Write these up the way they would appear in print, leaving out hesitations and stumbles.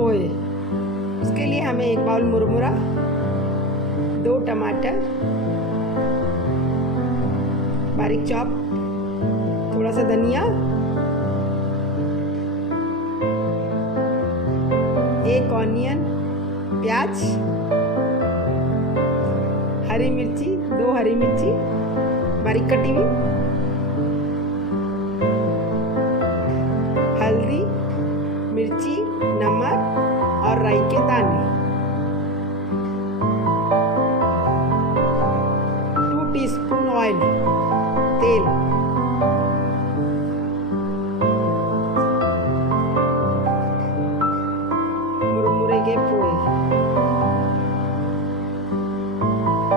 पोहे। उसके लिए हमें 1 बाउल मुरमुरा, 2 टमाटर बारीक चॉप, थोड़ा सा धनिया, 1 ऑनियन प्याज, हरी मिर्ची 2 हरी मिर्ची बारीक कटी हुई, हल्दी, मिर्ची, नमक और राई के दाने, 2 टीस्पून ऑयल तेल, मुरमुरे के पोहे।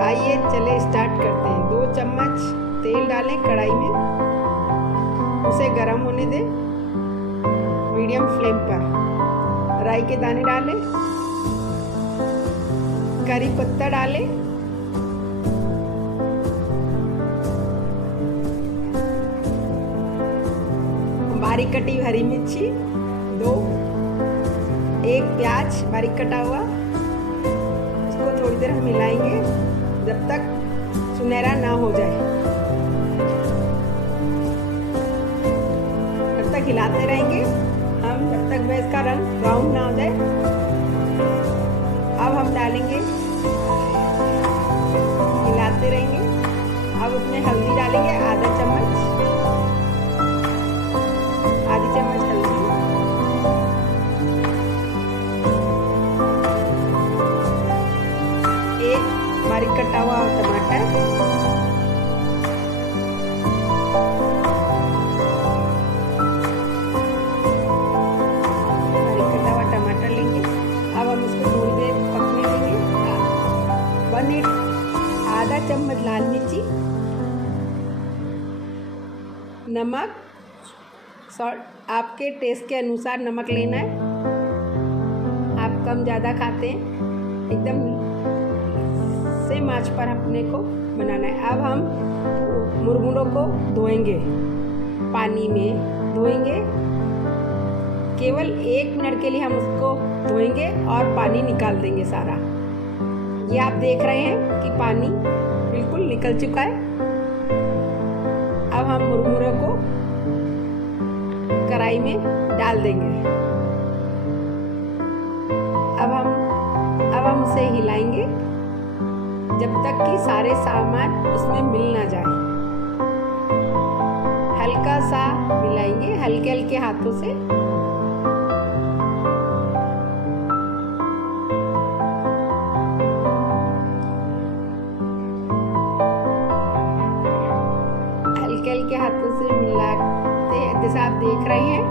आइए चले स्टार्ट करते हैं। 2 चम्मच तेल डालें कढ़ाई में, उसे गर्म होने दें मीडियम फ्लेम पर। राई के दाने डालें, करी पत्ता डालें, बारीक कटी हरी मिर्ची 2, 1 प्याज बारीक कटा हुआ। इसको थोड़ी देर हम मिलाएंगे जब तक सुनहरा ना हो जाए, तब तक हिलाते रहेंगे हम जब तक वह इसका रंग ब्राउन ना हो जाए। अब हम डालेंगे, हिलाते रहेंगे। अब उसमें हल्दी डालेंगे आधी चम्मच हल्दी, एक बारीक कटा हुआ टमाटर, बारीक कटा हुआ टमाटर लेंगे। अब हम इसको थोड़ी देर पकने देंगे। आधा चम्मच लाल मिर्ची, नमक सॉल्ट आपके टेस्ट के अनुसार नमक लेना है। आप कम ज़्यादा खाते हैं, एकदम सेम आंच पर अपने को बनाना है। अब हम मुरमुरों को धोएंगे, पानी में धोएंगे। केवल 1 मिनट के लिए हम उसको धोएंगे और पानी निकाल देंगे सारा। ये आप देख रहे हैं कि पानी बिल्कुल निकल चुका है। अब हम मुरमुरों को कढ़ाई में डाल देंगे। अब हम उसे हिलाएंगे जब तक कि सारे सामान उसमें मिल ना जाए। हल्का सा मिलाएंगे हल्के हल्के हाथों से। हल्के हल्के हाथों से मिलाते जैसा आप देख रहे हैं।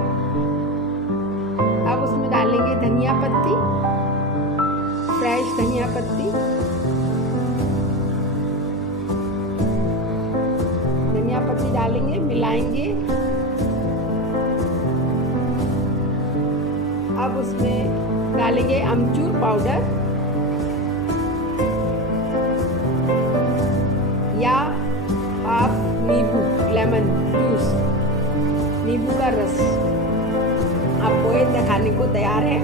अब उसमें डालेंगे धनिया पत्ती, फ्रेश धनिया पत्ती, डालेंगे, मिलाएंगे। अब उसमें डालेंगे अमचूर पाउडर या हाफ नींबू, लेमन जूस, नींबू का रस। अब पोहे खाने को तैयार है।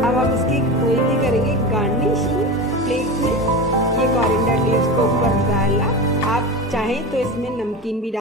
अब हम इसकी पोहे की करेंगे गार्निशिंग प्लेट में। ये कोरिएंडर लीव्स को ऊपर डाला। आप चाहें तो इसमें नमकीन भी